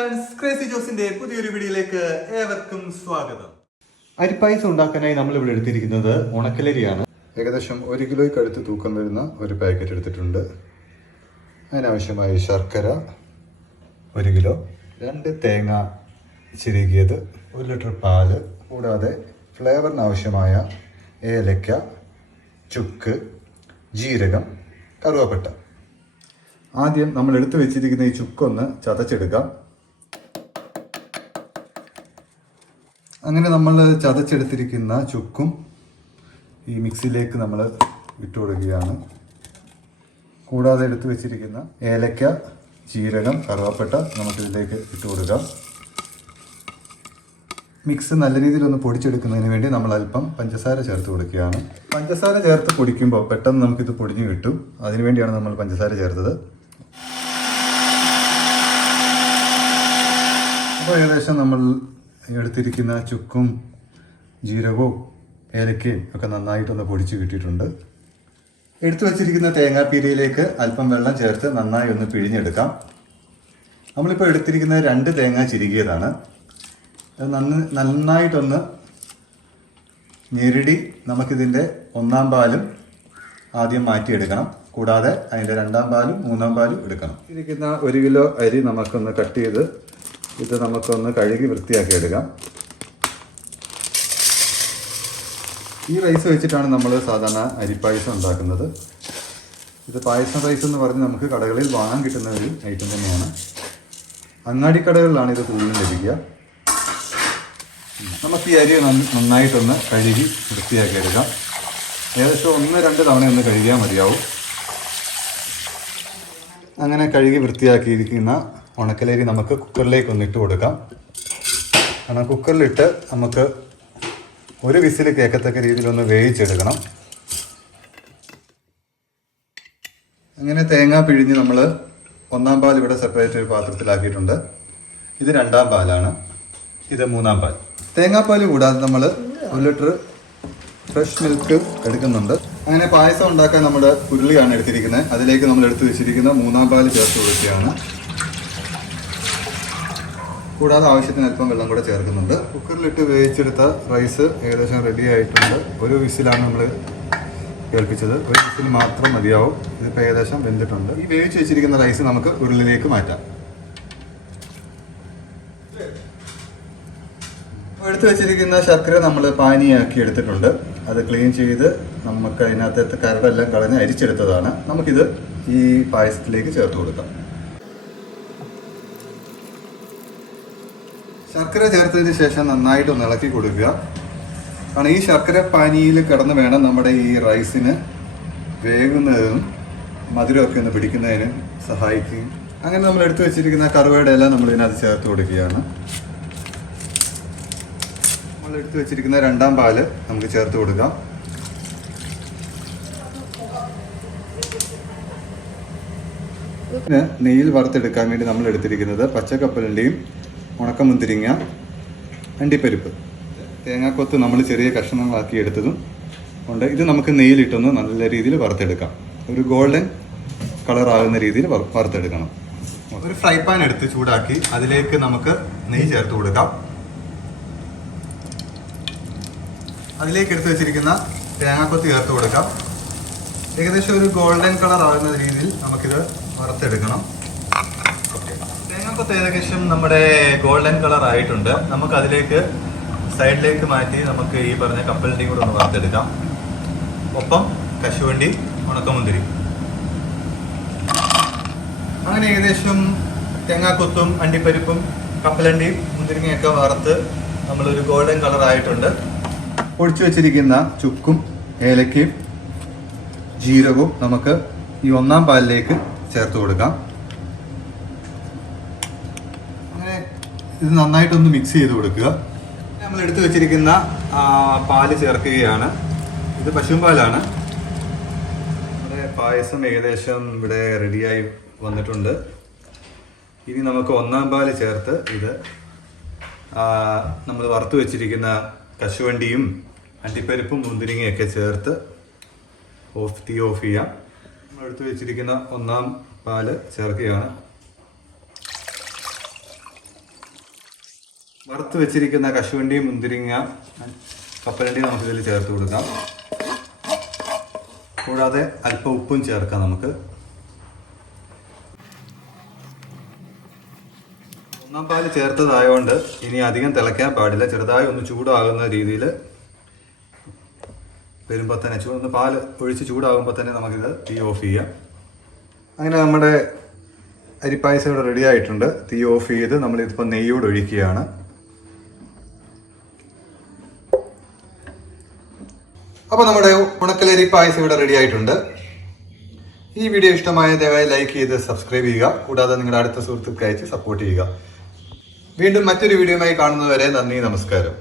Friends, crazy ജോസിന്റെ പുതിയൊരു വീഡിയോയിലേക്ക് ഏവർക്കും സ്വാഗതം. അരിപ്പായസം ഉണ്ടാക്കാനായി നമ്മൾ ഇവിടെ എടുത്തിരിക്കുന്നത് ഉണക്കലരിയാണ്. ഏകദേശം 1 കിലോയ്ക്ക് അടുത്ത് തൂക്കം വരുന്ന ഒരു പാക്കറ്റ് എടുത്തിട്ടുണ്ട്. അതിനാവശ്യമായ ശർക്കര 1 കിലോ, 2 തേങ്ങ ചിരകിയത്, 1 ലിറ്റർ പാല്, കൂടാതെ ഫ്ലേവറിന് ആവശ്യമായ ഏലക്ക, ചുക്ക്, ജീരകം, കറുവപ്പട്ട. ആദ്യം നമ്മൾ എടുത്തു വെച്ചിരിക്കുന്ന ഈ ചുക്കൊന്ന് ചതച്ചെടുക്കാം. അങ്ങനെ നമ്മൾ ചതച്ചെടുത്തിരിക്കുന്ന ചുക്കും ഈ മിക്സിയിലേക്ക് നമ്മൾ ഇട്ട് കൊടുക്കുകയാണ്. കൂടാതെ എടുത്തു വെച്ചിരിക്കുന്ന ഏലക്ക, ജീരകം, കറുവപ്പട്ട നമുക്കിതിലേക്ക് ഇട്ട് കൊടുക്കാം. മിക്സ് നല്ല രീതിയിലൊന്ന് പൊടിച്ചെടുക്കുന്നതിന് വേണ്ടി നമ്മൾ അല്പം പഞ്ചസാര ചേർത്ത് കൊടുക്കുകയാണ്. പഞ്ചസാര ചേർത്ത് പൊടിക്കുമ്പോൾ പെട്ടെന്ന് നമുക്കിത് പൊടിഞ്ഞ് കിട്ടും. അതിനുവേണ്ടിയാണ് നമ്മൾ പഞ്ചസാര ചേർത്തത്. അപ്പോൾ ഏകദേശം നമ്മൾ എടുത്തിരിക്കുന്ന ചുക്കും ജീരകവും ഏലക്കയും ഒക്കെ നന്നായിട്ടൊന്ന് പൊടിച്ച് കിട്ടിയിട്ടുണ്ട്. എടുത്തു വച്ചിരിക്കുന്ന തേങ്ങാപ്പീരയിലേക്ക് അല്പം വെള്ളം ചേർത്ത് നന്നായി ഒന്ന് പിഴിഞ്ഞെടുക്കാം. നമ്മളിപ്പോൾ എടുത്തിരിക്കുന്നത് 2 തേങ്ങ ചിരകിയതാണ്. നന്നായിട്ടൊന്ന് ഞെരടി നമുക്കിതിൻ്റെ 1-ാം പാലും ആദ്യം മാറ്റിയെടുക്കണം. കൂടാതെ അതിൻ്റെ 2-ാം പാലും 3-ാം പാലും എടുക്കണം. ഇരിക്കുന്ന 1 കിലോ അരി നമുക്കൊന്ന് കട്ട് ചെയ്ത് ഇത് നമുക്കൊന്ന് കഴുകി വൃത്തിയാക്കി എടുക്കാം. ഈ റൈസ് വെച്ചിട്ടാണ് നമ്മൾ സാധാരണ അരിപ്പായസം ഉണ്ടാക്കുന്നത്. ഇത് പായസം റൈസ് എന്ന് പറഞ്ഞ് നമുക്ക് കടകളിൽ വാങ്ങാൻ കിട്ടുന്ന ഒരു ഐറ്റം തന്നെയാണ്. അങ്ങാടിക്കടകളിലാണ് ഇത് കൂടുതലും ലഭിക്കുക. നമുക്ക് ഈ അരി നന്നായിട്ടൊന്ന് കഴുകി വൃത്തിയാക്കി എടുക്കാം. ഏകദേശം 1-2 തവണ ഒന്ന് കഴുകിയാൽ മതിയാവും. അങ്ങനെ കഴുകി വൃത്തിയാക്കിയിരിക്കുന്ന ഉണക്കലരി നമുക്ക് കുക്കറിലേക്ക് ഒന്ന് ഇട്ട് കൊടുക്കാം. കാരണം കുക്കറിലിട്ട് നമുക്ക് 1 വിസിൽ കേൾക്കത്തക്ക രീതിയിലൊന്ന് വേവിച്ചെടുക്കണം. അങ്ങനെ തേങ്ങ പിഴിഞ്ഞ് നമ്മൾ 1-ാം പാൽ ഇവിടെ സെപ്പറേറ്റ് ഒരു പാത്രത്തിലാക്കിയിട്ടുണ്ട്. ഇത് 2-ാം പാലാണ്, ഇത് 3-ാം പാൽ. തേങ്ങാപ്പാൽ കൂടാതെ നമ്മൾ 1 ലിറ്റർ ഫ്രഷ് മിൽക്ക് എടുക്കുന്നുണ്ട്. അങ്ങനെ പായസം ഉണ്ടാക്കാൻ നമ്മുടെ ഉരുളിയാണ് എടുത്തിരിക്കുന്നത്. അതിലേക്ക് നമ്മൾ എടുത്തു വെച്ചിരിക്കുന്ന 3-ാം പാൽ ചേർത്ത് കൊടുക്കുകയാണ്. കൂടാതെ ആവശ്യത്തിന് അല്പം വെള്ളം കൂടെ ചേർക്കുന്നുണ്ട്. കുക്കറിലിട്ട് വേവിച്ചെടുത്ത റൈസ് ഏകദേശം റെഡി ആയിട്ടുണ്ട്. 1 വിസിലാണ് നമ്മൾ കേൾപ്പിച്ചത്. 1 വിസിൽ മാത്രം മതിയാവും. ഇതിപ്പോൾ ഏകദേശം വെന്തിട്ടുണ്ട്. ഈ വേവിച്ച് വെച്ചിരിക്കുന്ന റൈസ് നമുക്ക് ഉരുളിലേക്ക് മാറ്റാം. എടുത്തു വെച്ചിരിക്കുന്ന ശർക്കര നമ്മൾ പാനിയാക്കി എടുത്തിട്ടുണ്ട്. അത് ക്ലീൻ ചെയ്ത് നമുക്ക് അതിനകത്തെ കരടെല്ലാം കളഞ്ഞ് അരിച്ചെടുത്തതാണ്. നമുക്കിത് ഈ പായസത്തിലേക്ക് ചേർത്ത് കൊടുക്കാം. ശർക്കര ചേർത്തതിന് ശേഷം നന്നായിട്ടൊന്ന് ഇളക്കി കൊടുക്കുക. കാരണം ഈ ശർക്കര പാനിയിൽ കിടന്ന് വേണം നമ്മുടെ ഈ റൈസിന് വേകുന്നതിനും മധുരമൊക്കെ ഒന്ന് പിടിക്കുന്നതിനും സഹായിക്കും. അങ്ങനെ നമ്മൾ എടുത്തു വെച്ചിരിക്കുന്ന കറുവയുടെ എല്ലാം നമ്മൾ ഇതിനകത്ത് ചേർത്ത് കൊടുക്കുകയാണ്. നമ്മൾ എടുത്തു വെച്ചിരിക്കുന്ന 2-ാം പാല് നമുക്ക് ചേർത്ത് കൊടുക്കാം. നെയ്യിൽ വറുത്തെടുക്കാൻ വേണ്ടി നമ്മൾ എടുത്തിരിക്കുന്നത് പച്ചക്കപ്പലിൻ്റെയും ഉണക്കമുന്തിരിങ്ങ, അണ്ടിപ്പരിപ്പ്, തേങ്ങാക്കൊത്ത് നമ്മൾ ചെറിയ കഷ്ണങ്ങളാക്കി എടുത്തതും ഉണ്ട്. ഇത് നമുക്ക് നെയ്യിലിട്ടൊന്ന് നല്ല രീതിയിൽ വറുത്തെടുക്കാം. ഒരു ഗോൾഡൻ കളറാകുന്ന രീതിയിൽ വറുത്തെടുക്കണം. ഒരു ഫ്രൈ പാൻ എടുത്ത് ചൂടാക്കി അതിലേക്ക് നമുക്ക് നെയ്യ് ചേർത്ത് കൊടുക്കാം. അതിലേക്ക് എടുത്ത് വെച്ചിരിക്കുന്ന തേങ്ങാക്കൊത്ത് ചേർത്ത് കൊടുക്കാം. ഏകദേശം ഒരു ഗോൾഡൻ കളർ ആകുന്ന രീതിയിൽ നമുക്കിത് വറുത്തെടുക്കണം. തേങ്ങാക്കൊത്ത് ഏകദേശം നമ്മുടെ ഗോൾഡൻ കളർ ആയിട്ടുണ്ട്. നമുക്ക് അതിലേക്ക് സൈഡിലേക്ക് മാറ്റി നമുക്ക് ഈ പറഞ്ഞ കപ്പലിൻ്റെയും കൂടെ ഒന്ന് വറുത്തെടുക്കാം. ഒപ്പം കശുവണ്ടി, ഉണക്കമുന്തിരി. അങ്ങനെ ഏകദേശം തേങ്ങാക്കൊത്തും അണ്ടിപ്പരിപ്പും കപ്പലണ്ടിയും മുന്തിരിങ്ങയൊക്കെ വറുത്ത് നമ്മളൊരു ഗോൾഡൻ കളർ ആയിട്ടുണ്ട്. പൊടിച്ചു വെച്ചിരിക്കുന്ന ചുക്കും ഏലക്കയും ജീരകവും നമുക്ക് ഈ 1-ാം പാലിലേക്ക് ചേർത്ത് കൊടുക്കാം. അങ്ങനെ ഇത് നന്നായിട്ടൊന്ന് മിക്സ് ചെയ്ത് കൊടുക്കുക. നമ്മൾ എടുത്തു വെച്ചിരിക്കുന്ന പാല് ചേർക്കുകയാണ്. ഇത് പശുവും പാലാണ്. നമ്മുടെ പായസം ഏകദേശം ഇവിടെ റെഡിയായി വന്നിട്ടുണ്ട്. ഇനി നമുക്ക് 1-ാം പാല് ചേർത്ത് ഇത് നമ്മൾ വറുത്ത് വെച്ചിരിക്കുന്ന കശുവണ്ടിയും അണ്ടിപ്പരിപ്പും മുന്തിരിങ്ങയൊക്കെ ചേർത്ത് തീ ഓഫ് ചെയ്യാം. നമ്മൾ എടുത്ത് വെച്ചിരിക്കുന്ന 1-ാം പാല് ചേർക്കുകയാണ്. വറുത്ത് വെച്ചിരിക്കുന്ന കശുവണ്ടി, മുന്തിരിങ്ങ, കപ്പലണ്ടി നമുക്കിതിൽ ചേർത്ത് കൊടുക്കാം. കൂടാതെ അല്പം ഉപ്പും ചേർക്കാം. നമുക്ക് ഒന്നാം പാല് ചേർത്തതായതുകൊണ്ട് ഇനി അധികം തിളയ്ക്കാൻ പാടില്ല. ചെറുതായി ഒന്ന് ചൂടാകുന്ന രീതിയിൽ വരുമ്പോൾ തന്നെ ഒന്ന് പാല് ഒഴിച്ച് ചൂടാകുമ്പോൾ തന്നെ നമുക്കിത് തീ ഓഫ് ചെയ്യാം. അങ്ങനെ നമ്മുടെ അരിപ്പായസം ഇവിടെ റെഡി ആയിട്ടുണ്ട്. തീ ഓഫ് ചെയ്ത് നമ്മളിതിപ്പോൾ നെയ്യോട് ഒഴിക്കുകയാണ്. അപ്പോൾ നമ്മുടെ ഉണക്കലരി പായസം ഇവിടെ റെഡി ആയിട്ടുണ്ട്. ഈ വീഡിയോ ഇഷ്ടമായ ദയവായി ലൈക്ക് ചെയ്ത് സബ്സ്ക്രൈബ് ചെയ്യുക. കൂടാതെ നിങ്ങളുടെ അടുത്ത സുഹൃത്തുക്കൾക്ക് അയച്ച് സപ്പോർട്ട് ചെയ്യുക. വീണ്ടും മറ്റൊരു വീഡിയോയുമായി കാണുന്നതുവരെ നന്ദി, നമസ്കാരം.